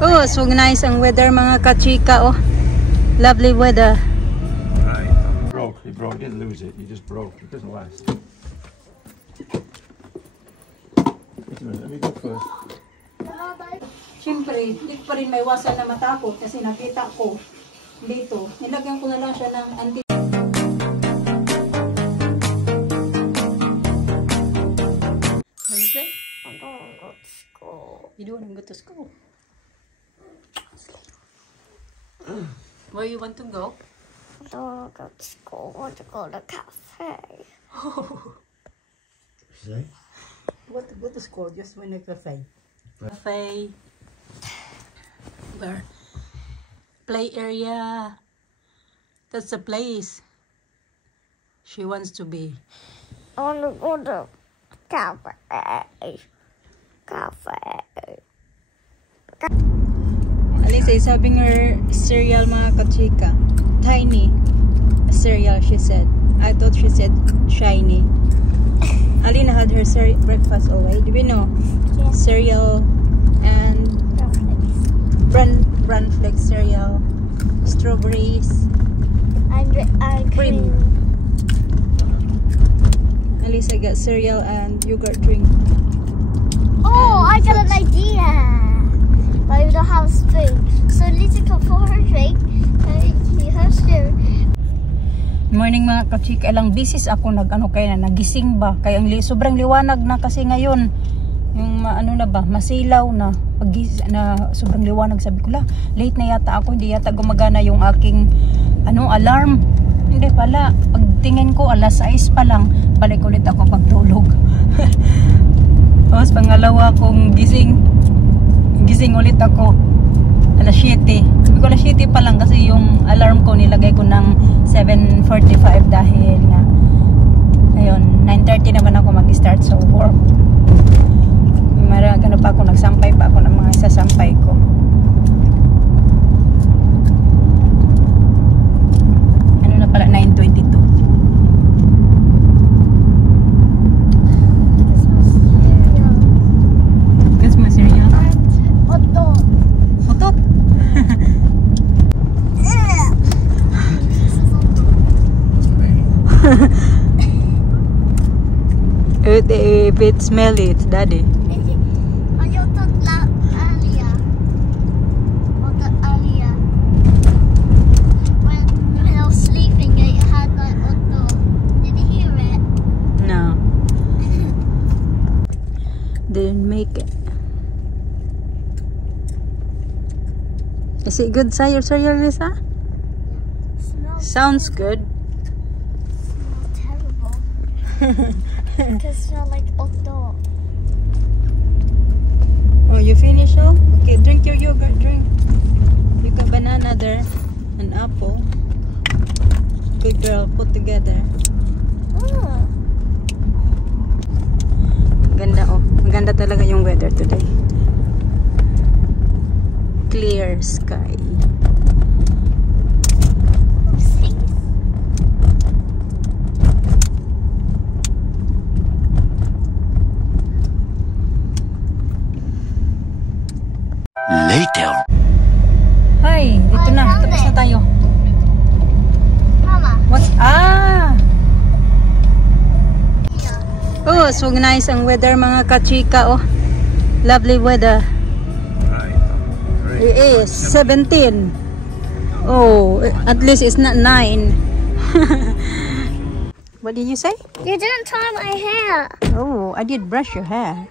Oh, so nice ang weather mga kachika. Oh, lovely weather. Right. Broke. He broke. He didn't lose it. He just broke. It doesn't last. Wait a minute. Let me go first. Siyempre, hindi pa rin may iwasan na matakot kasi nakita ko dito. Nilagyan ko na lang siya ng anti. What is it? I don't want to go to school. You don't want to go to school? Where you want to go? I don't want to go to school. I want to go to a cafe. Say? What to go to school? Just when a cafe. Cafe. Where? Play area. That's the place she wants to be. I want to go to cafe. Cafe. Alisa is having her cereal mga kachika. Tiny cereal, she said. I thought she said shiny. Alina had her breakfast already. Do we know? Yeah. Cereal and bran flakes cereal, strawberries, and cream. Alisa got cereal and yogurt drink. Oh, I got an idea. But we don't have a spoon. So Lisa can pour her drink and she has spoon. Morning mga kachika, ilang bisis ako kaya na nagising ba kaya sobrang liwanag na kasi ngayon yung ano na ba masilaw na sobrang liwanag. Sabi ko late na yata ako, hindi yata gumagana yung aking alarm. Hindi pala, pagtingin ko alas 6 pa lang, balik ulit ako pagtulog. Tapos pangalawa kong gising ulit ako alas 7. Sabi ko alas 7 pa lang kasi yung alarm ko nilagay ko ng 7:45 dahil na ayun 9:30 naman ako mag-start so work. Maragano pa ako, nagsampay pa ako ng mga isasampay ko. Ano na pala 9:22. Guess my cereal. Otot. Otot. If it smelly, it's daddy. I otot earlier. Otot earlier. When I was sleeping, I had my otot. Did you hear it? No. Didn't make it. Is it good, your cereal, Lisa? Smells Sounds good. terrible. It can smell like otot. Oh, you finish all? Okay, drink your yogurt, drink. You got banana there, an apple. Good girl, put together. Oh. Ganda oh. Maganda talaga yung weather today. Clear sky. Later. Hi, dito na. found Tapos it. na tayo. Mama. What's Oh, so nice ang weather mga kachika oh. Lovely weather. Right. It is 17. Oh, at least it's not 9. What did you say? You didn't tie my hair. Oh, I did brush your hair.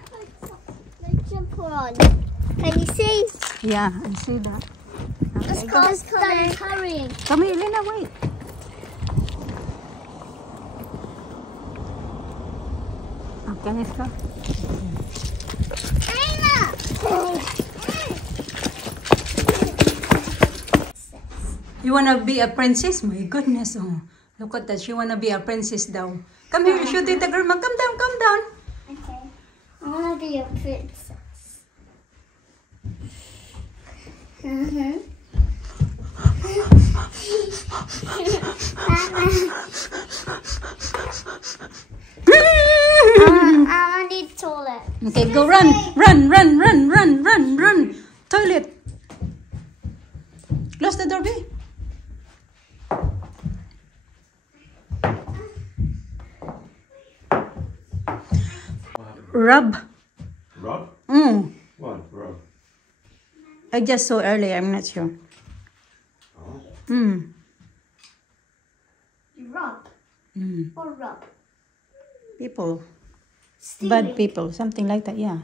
Let's jump on. Can you see? Yeah, I see that. Let's Okay, go. Let's start hurrying. come here, Elena, wait. Okay, let's go. Elena! You wanna be a princess? My goodness, oh. Look at that, she wanna be a princess daw. Come here, shoot it, the girl. Come down, come down. Okay. I want to be a princess. I need toilet. Okay, go run, run, run, run, run, run, run. Toilet. Rub. Rob? Mm. What? Rob? I just saw earlier. I'm not sure. Oh. Mm. Rub. Mm. Or rub. People. Stealing. Bad people. Something like that, yeah.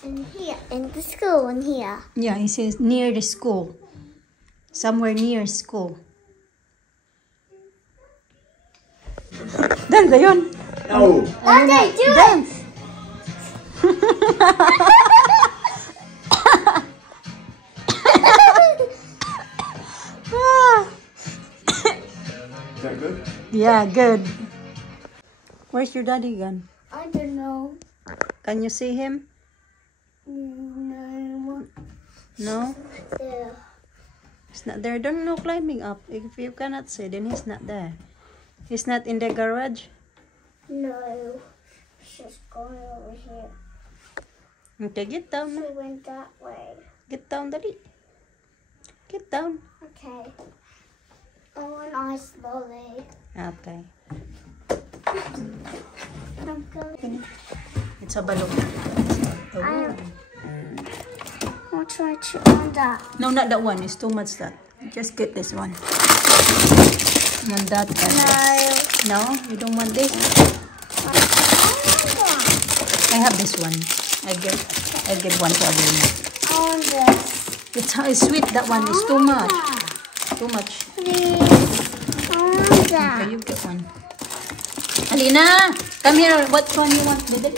In here. In the school in here. Yeah, it says near the school. Somewhere near school. Dance, ayun. Oh! Okay, do it! Dance. Is that good? Yeah, good. Where's your daddy gone? I don't know. Can you see him? No. No? Yeah. He's not there. Don't know climbing up. If you cannot see, then he's not there. He's not in the garage. No. She's going over here. Okay, get down. She went that way. Get down, daddy. Get down. Okay. I want ice lolly. Okay. I'm going. It's a balloon. I want to try to on that. No, not that one. It's too much that. Just get this one. Want that? No, you don't want this? I have this one. I give one to Adelina. I want this. It's sweet, that one. It's too much. Too much. Please. I want that. Okay, you get one. Alina, come here. What one you want, baby?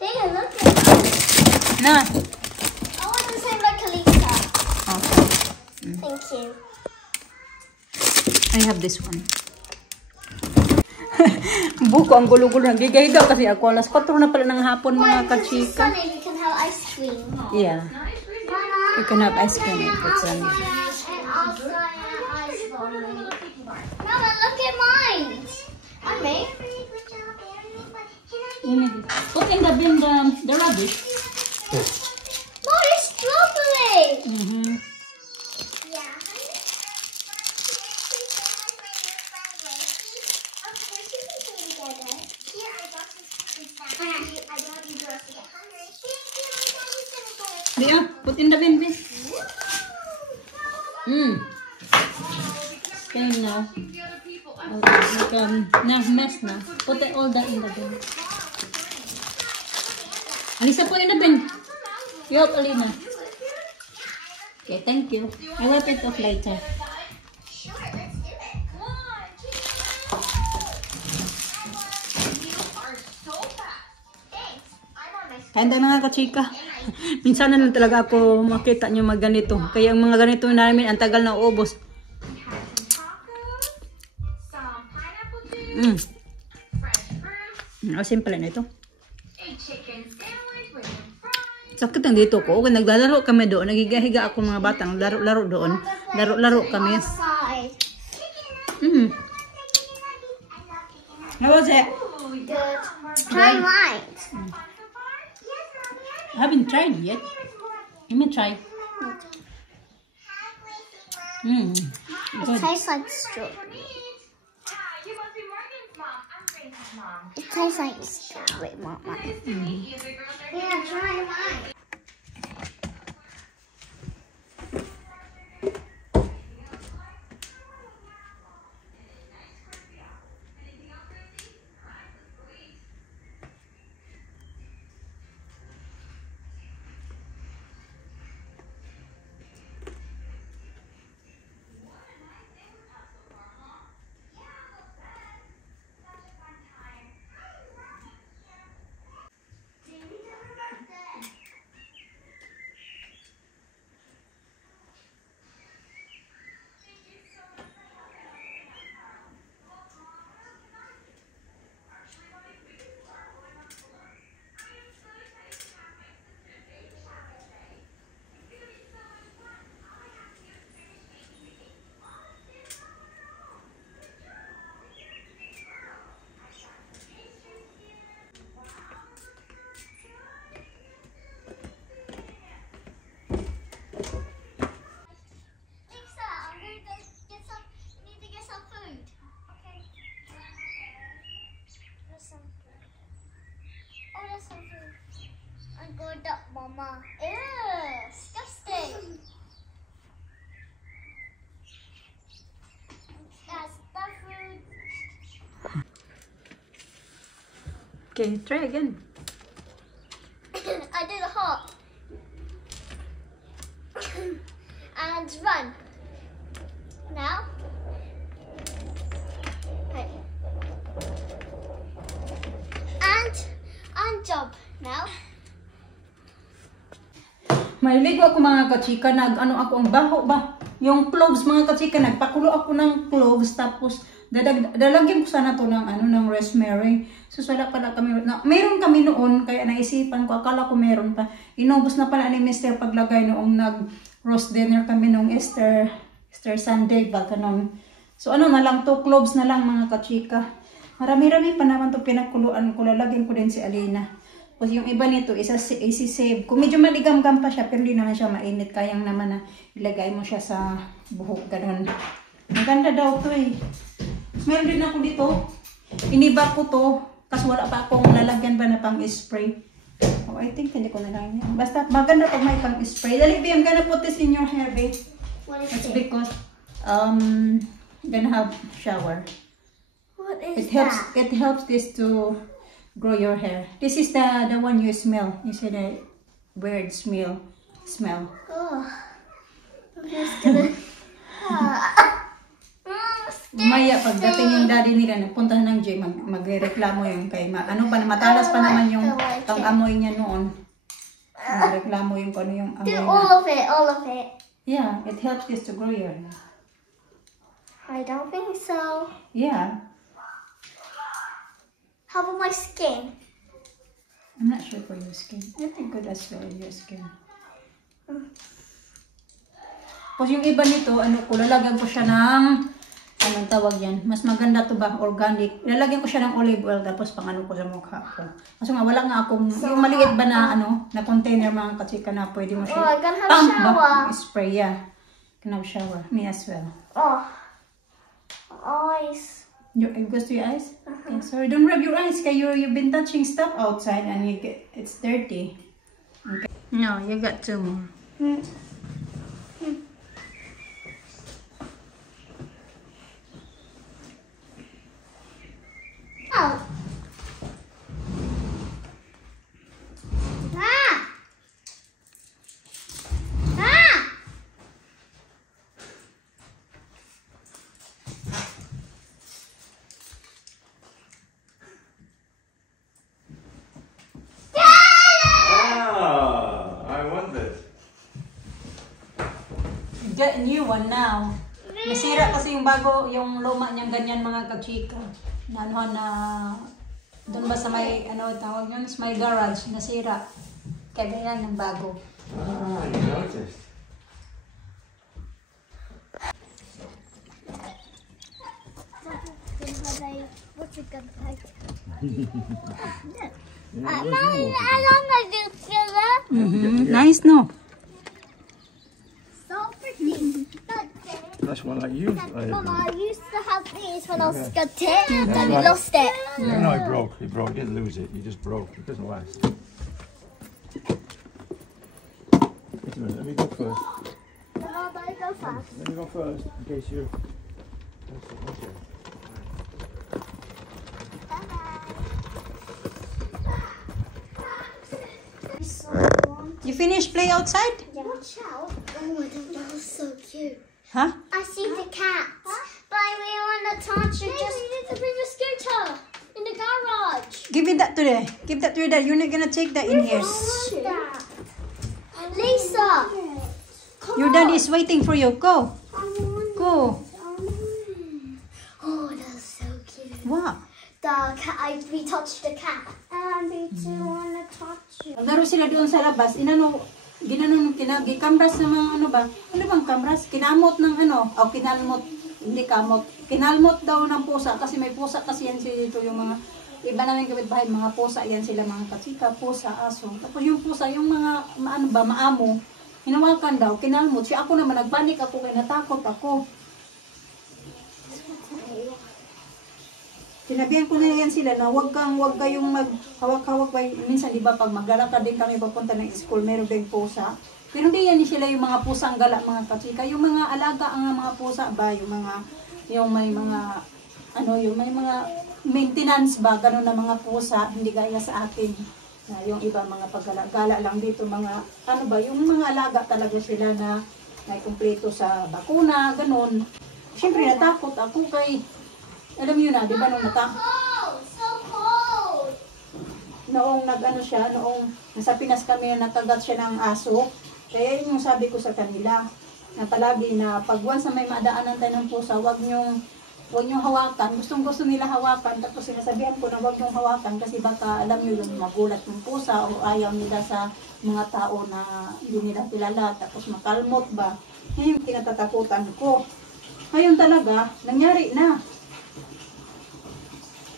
Take a look at that. No. I want the same like Kalisa. Okay. Thank you. I have this one. Buko, ang gulo-gulo. Nagigahiga kasi ako. Alas 4 na pala ng hapon, mga Because it's kachika. sunny, we can have ice cream. Yeah. Mama. You can have ice cream if it's sunny. And also ice lolly. Mama, look at mine. I made. Put in the bin the rubbish. Mom, it's strawberry. Mm-hmm. Yeah, put in the bin, bin. Okay, now. Mess now. Put it all that in the bin. Alisa, put in the bin. Yup, Alina. Okay, thank you. I will pick it up later. Kanda na nga kachika. Minsan na lang talaga ako makita nyo mag ganito. Kaya ang mga ganito namin, ang tagal na ubos. Simple na ito. Sakit ang dito ko. Naglalaro kami doon. Nagigahiga ako mga bata. Naglaro-laro doon. Laro-laro kami. How was it? Good. Try mine. I haven't tried yet. Let me try. It Good. tastes like strawberry. It tastes like strawberry, Mama. Yeah, try mine. Mama. Ew, disgusting. That's the food. Okay, try again. I did a hop. And run. Now. Okay. And jump. Now. Mahilig ako mga kachika, ako ang baho ba? Yung cloves mga kachika, nagpakulo ako ng cloves, tapos dalagyan ko sana to ng ng rosemary. So wala pala kami, meron kami noon, kaya naisipan ko, akala ko meron pa. Inubos na pala ni Mr. paglagay noong nag-roast dinner kami noong Easter Sunday, baka noon. So na lang to, cloves na lang mga kachika. Marami-rami pa naman to pinakuluan ko, lalagyan ko din si Alina. Tapos yung iba nito, isi-save. Kung medyo maligam-gam pa siya, pero hindi naman siya mainit. Kayang naman na ilagay mo siya sa buhok, ganun. Maganda daw to eh. Meron din ako dito. Iniba ko to. Kasi wala pa akong lalagyan ba na pang-spray. Oh, I think hindi ko na lang yan. Basta maganda pag may pang-spray. Dali, B, I'm gonna put this in your hair, babe. What is It's it? because gonna have shower. What is It helps this to grow your hair. This is the one you smell. You see the weird smell. Oh, I'm just gonna. Maya pagdating yung daddy nila nagpunta ng gym, magrereklamo yun kay matalas pa naman yung pang-amoy niya noon. Magreklamo yung ano yung amoy Do na. all of it. Yeah, it helps this to grow your hair. I don't think so. Yeah, How about my skin? I'm not sure for your skin. I think good as well your skin. Tapos yung iba nito, lalagyan ko siya ng, anong tawag yan? Mas maganda to ba? Organic. Lalagyan ko siya ng olive oil, tapos ko sa mukha ko. Kasi nga, wala nga akong, yung maliit ba na, na container mga kachika na pwede mo siya. Oh, I'm gonna have pump shower. ba? Spray, yeah. Can have shower. Me as well. Oh, eyes. It goes to your eyes? Okay, sorry, don't rub your eyes, because you've been touching stuff outside and it's dirty. Okay. No, you got two more. Oh. Ah. Ah. I want this. Get a new one now. Nasira kasi yung bago, yung luma niyang ganyan mga kachika. Na doon ba sa may, tawag yun, sa may garage, nasira. Kaya ganyan ng bago. Ah, you noticed. What's it gonna like? I don't like this color. Nice, no? So pretty. That's one like you. Mama, I used to have these when I was a kid, then we lost it. No, he broke. He didn't lose it. He just broke. It doesn't last. Wait a minute. Let me go first. Mama, I go fast. Let me go first, in case you. Okay. You finished play outside? Watch out. Oh, I think that was so cute. Huh? I see the cat. But I really want to touch it. Just need to bring a scooter in the garage. Give it that to the. Give that to your dad. You're not gonna take that in here. Lisa, come Your dad is waiting for you. Go. Go. Oh, that's so cute. Wow. The cat, we touched the cat. And we too want to touch it. Naglaro sila doon sa labas. Gikambras ng mga ano ba? Ano bang kambras? Kinamot ng kinalmot. Hindi kamot. Kinalmot daw ng pusa kasi may pusa kasi yan sila dito yung mga iba namin kapitbahay, mga pusa yan sila mga katsika, pusa, aso. Tapos yung pusa, yung mga maamo, hinawakan daw, kinalmot. Siya ako naman, nagpanik ako kaya natakot ako. Sinabihan ko na yan sila na wag kayong maghawak-hawak. Minsan di ba pag maglalakad din kami papunta ng school, meron din pusa. Pero hindi yan sila yung mga pusa ang gala mga kachika. Yung mga alaga ang mga pusa ba, yung may mga maintenance ba, ganun na mga pusa, hindi gaya sa atin. Na yung iba mga paggala-gala lang dito, mga yung mga alaga talaga sila na may kumpleto sa bakuna, ganun. Siyempre natakot ako kay, alam niyo na, di ba noong noong nasa Pinas kami na nakagat siya ng aso, kaya yun yung sabi ko sa kanila, na palagi na pag once na may madaanan tayo ng pusa, huwag niyong hawakan, gustong-gusto nila hawakan, tapos sinasabihan ko na huwag niyong hawakan kasi baka alam niyo yung magulat ng pusa o ayaw nila sa mga tao na hindi nila kilala, tapos makalmot ba. Ngayon yung kinatatakutan ko. Ngayon talaga, nangyari na.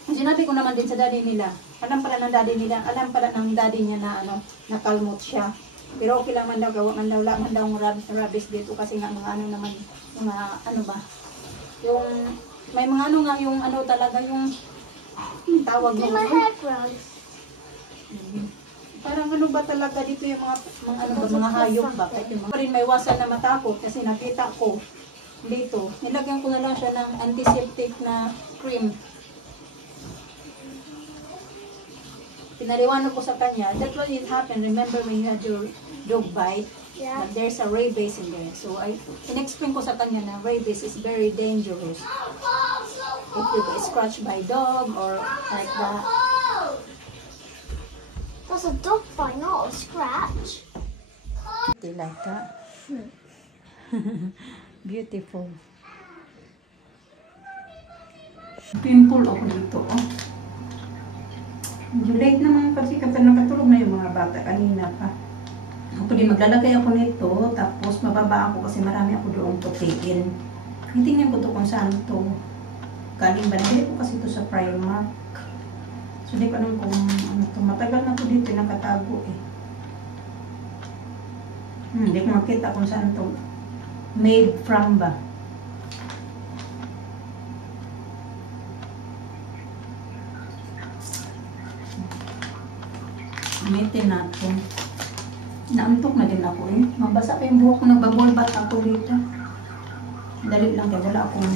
Sinabi ko naman din sa daddy nila, alam pala ng daddy niya na nakalmot siya. Pero okay lang man daw, gawa man daw rabies dito kasi nga mga yung may mga yung talaga yung tawag mo. Parang ba talaga dito yung mga hayop ba? Kahit rin may iwasan na matakot kasi nakita ko dito. Nilagyan ko na lang siya ng antiseptic na cream. Pinaliwanag ko sa kanya, that's what it happened. Remember when you had your dog bite? Yeah. That there's a rabies in there. So in-explain ko sa kanya na rabies is very dangerous. If you get scratched by dog or like that. That's a dog bite, not a scratch. They like that. Beautiful. Pimple ako dito. Oh. Medyo late naman kasi kapag nakatulog na yung mga bata kanina pa. Ako din maglalagay ako nito, tapos mababa ako kasi marami ako doon putiin. Titingnan ko to kung saan to galing ba. Nabili ko kasi to sa Primark. So di ko alam kung to. Matagal na to dito nakatago eh. Hindi ko makita kung saan to made from ba. Gamitin natin. Naantok na din ako eh. Mabasa pa yung buhok ko, nagbabulbat ako dito. Dali lang kaya wala akong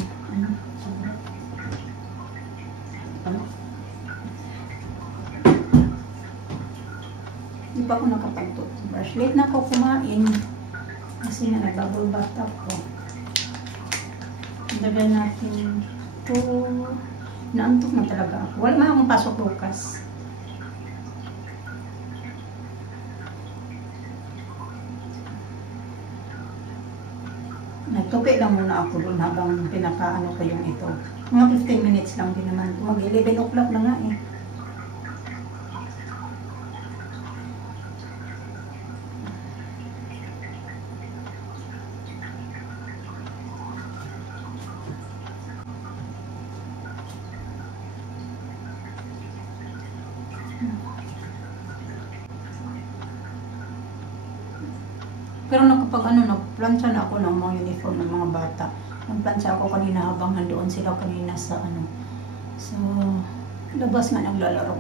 Hindi pa ako nakapag-toothbrush. Late na ako kumain. Kasi nga nagbabulbat ako. Lagay natin ito. Naantok na talaga ako. Wala akong pasok bukas. Nagtupi lang muna ako doon habang pinakaano ko yung ito. Mga 15 minutes lang din naman. Mag 11 o'clock na nga eh. Pero nagplansya na ako ng mga uniform ng mga bata. Nagplansya ako kanina habang nandoon sila kanina sa So, labas nga naglalaro.